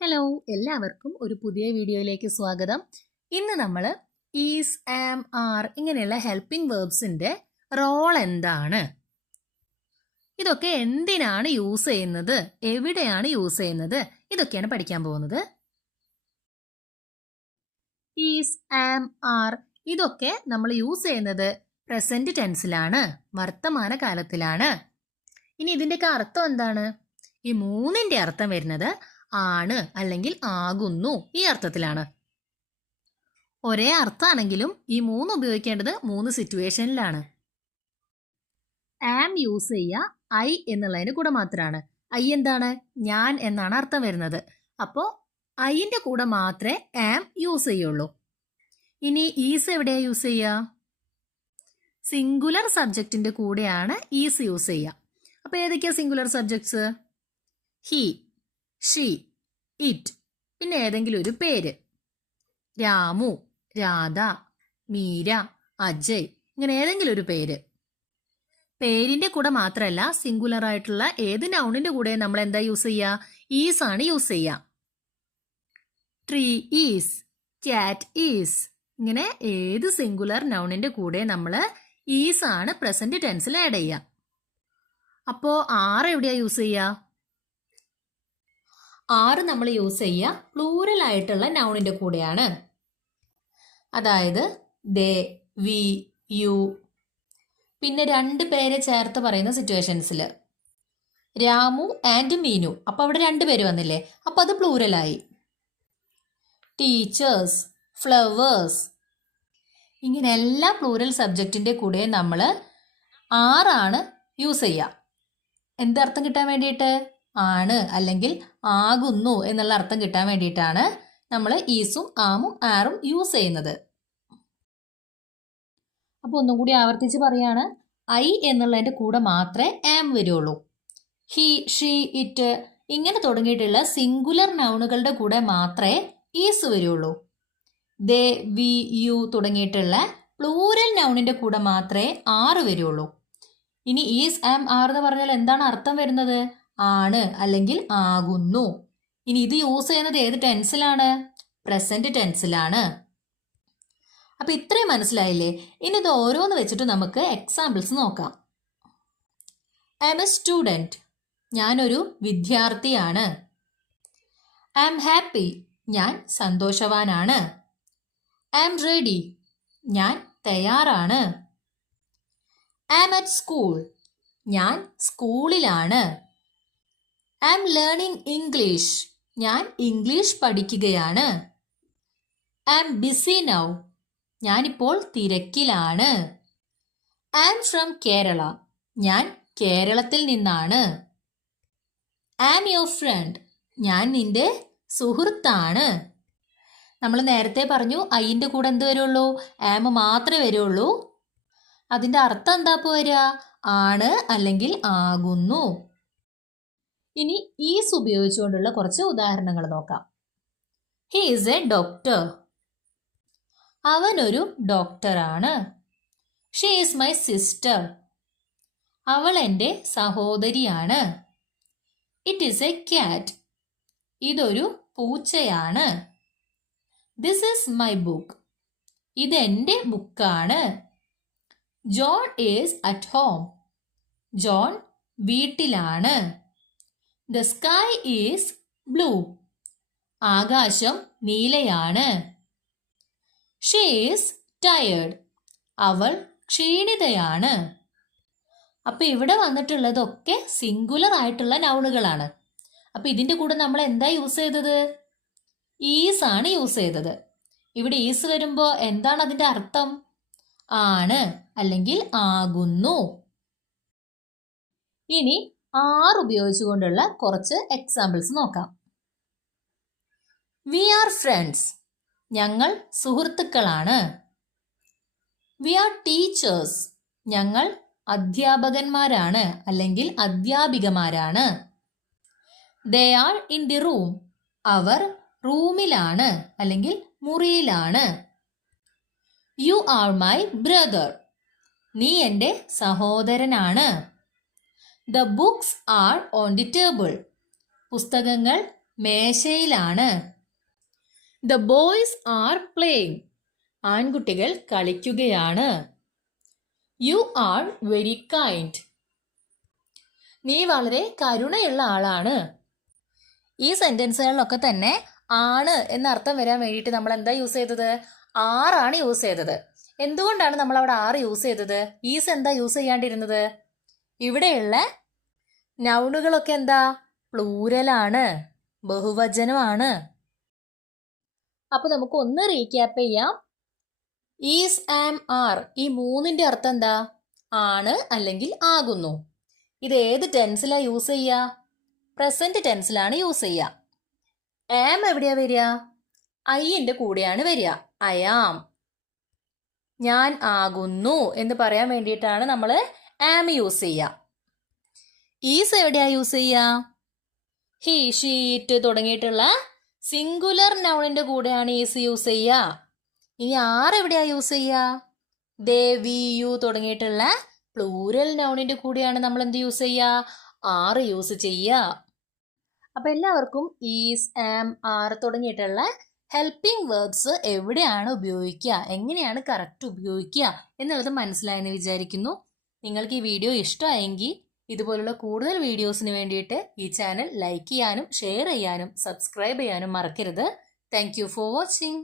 Hello, എല്ലാവർക്കും ഒരു പുതിയ വീഡിയോയിലേക്ക് സ്വാഗതം. ഇന്ന് നമ്മൾ ഈസ്, ആം, ആർ ഇങ്ങനെയുള്ള ഹെൽപ്പിംഗ് വേർബ്സിന്റെ റോൾ എന്താണ്, ഇതൊക്കെ എന്തിനാണ് യൂസ് ചെയ്യുന്നത്, എവിടെയാണ് യൂസ് ചെയ്യുന്നത്, ഇതൊക്കെയാണ് പഠിക്കാൻ പോകുന്നത്. ഈസ്, ആം, ആർ ഇതൊക്കെ നമ്മൾ യൂസ് ചെയ്യുന്നത് പ്രസന്റ് ടെൻസിലാണ്, വർത്തമാന കാലത്തിലാണ്. ഇനി ഇതിന്റെയൊക്കെ അർത്ഥം എന്താണ്? ഈ മൂന്നിന്റെ അർത്ഥം വരുന്നത് ആണ് അല്ലെങ്കിൽ ആകുന്നു ഈ അർത്ഥത്തിലാണ്. ഒരേ അർത്ഥമാണെങ്കിലും ഈ മൂന്ന് ഉപയോഗിക്കേണ്ടത് മൂന്ന് സിറ്റുവേഷനിലാണ്. ആം യൂസ് ചെയ്യുക ഐ എന്നുള്ളതിന് കൂടെ മാത്രമാണ്. ഐ എന്താണ്? ഞാൻ എന്നാണ് അർത്ഥം വരുന്നത്. അപ്പോൾ ഐന്റെ കൂടെ മാത്രമേ ആം യൂസ് ചെയ്യുള്ളൂ. ഇനി ഈസ് എവിടെയാ യൂസ് ചെയ്യുക? സിംഗുലർ സബ്ജക്റ്റിന്റെ കൂടെയാണ് ഈസ് യൂസ് ചെയ്യുക. അപ്പൊ ഏതൊക്കെയാ singular subjects? He, she, it, പിന്നെ ഏതെങ്കിലും ഒരു പേര്. രാമു, രാധ, മീര, അജയ്, ഇങ്ങനെ ഏതെങ്കിലും ഒരു പേര്. പേരിന്റെ കൂടെ മാത്രമല്ല, സിംഗുലർ ആയിട്ടുള്ള ഏത് നൗണിന്റെ കൂടെ നമ്മൾ എന്താ യൂസ് ചെയ്യുക? ഈസ് ആണ് യൂസ് ചെയ്യുക. ട്രീ ഈസ്, ക്യാറ്റ് ഈസ്, ഇങ്ങനെ ഏത് സിംഗുലർ നൗണിന്റെ കൂടെ നമ്മൾ ഈസ് ആണ് പ്രസന്റ് ടെൻസിൽ ആഡ് ചെയ്യുക. അപ്പോ ആർ എവിടെയാ യൂസ് ചെയ്യുക? ആറ് നമ്മൾ യൂസ് ചെയ്യുക പ്ലൂറൽ ആയിട്ടുള്ള നൗണിന്റെ കൂടെയാണ്. അതായത് ദേ, വി, യു. പിന്നെ രണ്ട് പേരെ ചേർത്ത് പറയുന്ന സിറ്റുവേഷൻസിൽ രാമു ആൻഡ് മീനു, അപ്പൊ അവിടെ രണ്ടുപേര് വന്നില്ലേ, അപ്പൊ അത് പ്ലൂറലായി. ടീച്ചേഴ്സ്, ഫ്ലവേഴ്സ്, ഇങ്ങനെ എല്ലാ പ്ലൂറൽ സബ്ജക്റ്റിന്റെ കൂടെ നമ്മൾ ആറാണ് യൂസ് ചെയ്യുക. എന്തർത്ഥം കിട്ടാൻ വേണ്ടിയിട്ട്? ആണ് അല്ലെങ്കിൽ ആകുന്നു എന്നുള്ള അർത്ഥം കിട്ടാൻ വേണ്ടിയിട്ടാണ് നമ്മൾ ഈസും ആമും ആറും യൂസ് ചെയ്യുന്നത്. അപ്പൊ ഒന്നും കൂടി ആവർത്തിച്ച് പറയാണ്, ഐ എന്നുള്ളതിന്റെ കൂടെ മാത്രമേ ആം വരുള്ളൂ. ഹി, ഷീ, ഇറ്റ് ഇങ്ങനെ തുടങ്ങിയിട്ടുള്ള സിംഗുലർ നൗണുകളുടെ കൂടെ മാത്രമേ ഈസ് വരുള്ളൂ. ദേ, വി, യു തുടങ്ങിയിട്ടുള്ള പ്ലൂറൽ നൗണിന്റെ കൂടെ മാത്രമേ ആറ് വരുള്ളൂ. ഇനി ഈസ്, ആം, ആർ എന്ന് പറഞ്ഞാൽ എന്താണ് അർത്ഥം വരുന്നത്? ആണ് അല്ലെങ്കിൽ ആകുന്നു. ഇനി ഇത് യൂസ് ചെയ്യുന്നത് ഏത് ടെൻസിലാണ്? പ്രസന്റ് ടെൻസിലാണ്. അപ്പൊ ഇത്രയും മനസ്സിലായില്ലേ? ഇനി ഇത് ഓരോന്ന് വെച്ചിട്ട് നമുക്ക് എക്സാമ്പിൾസ് നോക്കാം. ഐ എം എ സ്റ്റുഡൻറ്, ഞാനൊരു വിദ്യാർത്ഥിയാണ്. ഐ എം ഹാപ്പി, ഞാൻ സന്തോഷവാനാണ്. ഐ എം റെഡി, ഞാൻ തയ്യാറാണ്. ഐ എം അറ്റ് സ്കൂൾ, ഞാൻ സ്കൂളിലാണ്. ഐ എം ലേണിംഗ് ഇംഗ്ലീഷ്, ഞാൻ ഇംഗ്ലീഷ് പഠിക്കുകയാണ്. ഐ എം ബിസി നൗ, ഞാനിപ്പോൾ തിരക്കിലാണ്. ഐ എം ഫ്രം കേരള, ഞാൻ കേരളത്തിൽ നിന്നാണ്. ഐ എം യുവർ ഫ്രണ്ട്, ഞാൻ നിന്റെ സുഹൃത്താണ്. നമ്മൾ നേരത്തെ പറഞ്ഞു ഐന്റെ കൂടെ എന്ത് വരുള്ളൂ? ആം മാത്രമേ വരുള്ളൂ. അതിന്റെ അർത്ഥം എന്താ വരിക? ആണ് അല്ലെങ്കിൽ ആകുന്നു. ഇനി ഈസ് ഉപയോഗിച്ചുകൊണ്ടുള്ള കുറച്ച് ഉദാഹരണങ്ങൾ നോക്കാം. ഹി ഈസ് എ ഡോക്ടർ, അവനൊരു ഡോക്ടറാണ്. ഷീ ഈസ് മൈ സിസ്റ്റർ, അവൾ എൻ്റെ സഹോദരിയാണ്. ഇറ്റ് ഈസ് എ ക്യാറ്റ്, ഇതൊരു പൂച്ചയാണ്. ദിസ് ഈസ് മൈ ബുക്ക്, ഇതെന്റെ ബുക്കാണ്. John is at home, John വീട്ടിലാണ്. ദ സ്കൈ ഈസ് ബ്ലൂ, ആകാശം നീലയാണ്. ഷീ ഈസ് ടയേർഡ്, അവൾ ക്ഷീണിതയാണ്. അപ്പൊ ഇവിടെ വന്നിട്ടുള്ളതൊക്കെ സിംഗുലർ ആയിട്ടുള്ള നൗണുകളാണ്. അപ്പൊ ഇതിന്റെ കൂടെ നമ്മൾ എന്താ യൂസ് ചെയ്തത്? ഈസ് ആണ് യൂസ് ചെയ്തത്. ഇവിടെ ഈസ് വരുമ്പോ എന്താണ് അതിന്റെ അർത്ഥം? ആണ് അല്ലെങ്കിൽ ആകുന്നു. ഇനി ആർ ഉപയോഗിച്ചുകൊണ്ടുള്ള കുറച്ച് എക്സാമ്പിൾസ് നോക്കാം. വി ആർ ഫ്രണ്ട്സ്, ഞങ്ങൾ സുഹൃത്തുക്കളാണ്. വി ആർ ടീച്ചേഴ്സ്, ഞങ്ങൾ അധ്യാപകന്മാരാണ് അല്ലെങ്കിൽ അധ്യാപികമാരാണ്. They are in the room, അവർ റൂമിലാണ് അല്ലെങ്കിൽ മുറിയിലാണ്. യു ആർ മൈ ബ്രദർ, നീ എൻ്റെ സഹോദരനാണ്. The books are on the table, പുസ്തകങ്ങൾ മേശയിലാണ്. The boys are playing. ആൺകുട്ടികൾ കളിക്കുകയാണ്. You are very kind. നീ വളരെ കരുണയുള്ള ആളാണ്. ഈ സെന്റൻസുകളിലൊക്കെ തന്നെ ആണ് എന്നർത്ഥം വരാൻ വേണ്ടിയിട്ട് നമ്മൾ എന്താ യൂസ് ചെയ്തത്? ആറാണ് യൂസ് ചെയ്തത്. എന്തുകൊണ്ടാണ് നമ്മൾ അവിടെ ആറ് യൂസ് ചെയ്തത്? ഈസ് എന്താ യൂസ് ചെയ്യാണ്ടിരുന്നത്? ഇവിടെയുള്ള നൗണുകളൊക്കെ എന്താ? പ്ലൂരലാണ്, ബഹുവചനമാണ്. അപ്പൊ നമുക്ക് ഒന്ന് റീക്യാപ്പ് ചെയ്യാം. ഈസ്, ആം, ആർ ഈ മൂന്നിന്റെ അർത്ഥം എന്താ? ആണ് അല്ലെങ്കിൽ ആകുന്നു. ഇത് ഏത് ടെൻസിലാ യൂസ് ചെയ്യുക? പ്രസന്റ് ടെൻസിലാണ് യൂസ് ചെയ്യുക. ആം എവിടെയാ വരിക? ഐന്റെ കൂടെയാണ് വരിക. I am. ഞാൻ ആകുന്നു എന്ന് പറയാൻ വേണ്ടിയിട്ടാണ് നമ്മൾ ആം യൂസ് ചെയ്യുക. ഈസ് എവിടെയാ യൂസ് ചെയ്യുക? ഹി, ഷീ, ഇറ്റ് തുടങ്ങിയിട്ടുള്ള സിംഗുലർ നൗണിന്റെ കൂടെയാണ് ഈസ് യൂസ് ചെയ്യുക. ഇനി ആർ എവിടെയാ യൂസ് ചെയ്യുക? ദേ, വി, യു തുടങ്ങിയിട്ടുള്ള പ്ലൂരൽ നൗണിന്റെ കൂടെയാണ് നമ്മൾ എന്ത് യൂസ് ചെയ്യുക? ആർ യൂസ് ചെയ്യുക. അപ്പൊ എല്ലാവർക്കും ഈസ്, ആം, ആർ തുടങ്ങിയിട്ടുള്ള ഹെൽപ്പിംഗ് വേർബ്സ് എവിടെയാണ് ഉപയോഗിക്കുക, എങ്ങനെയാണ് കറക്റ്റ് ഉപയോഗിക്കുക എന്നുള്ളത് മനസ്സിലായെന്ന് വിചാരിക്കുന്നു. നിങ്ങൾക്ക് ഈ വീഡിയോ ഇഷ്ടമായെങ്കിൽ ഇതുപോലുള്ള കൂടുതൽ വീഡിയോസിന് വേണ്ടിയിട്ട് ഈ ചാനൽ ലൈക്ക് ചെയ്യാനും ഷെയർ ചെയ്യാനും സബ്സ്ക്രൈബ് ചെയ്യാനും മറക്കരുത്. Thank you for watching.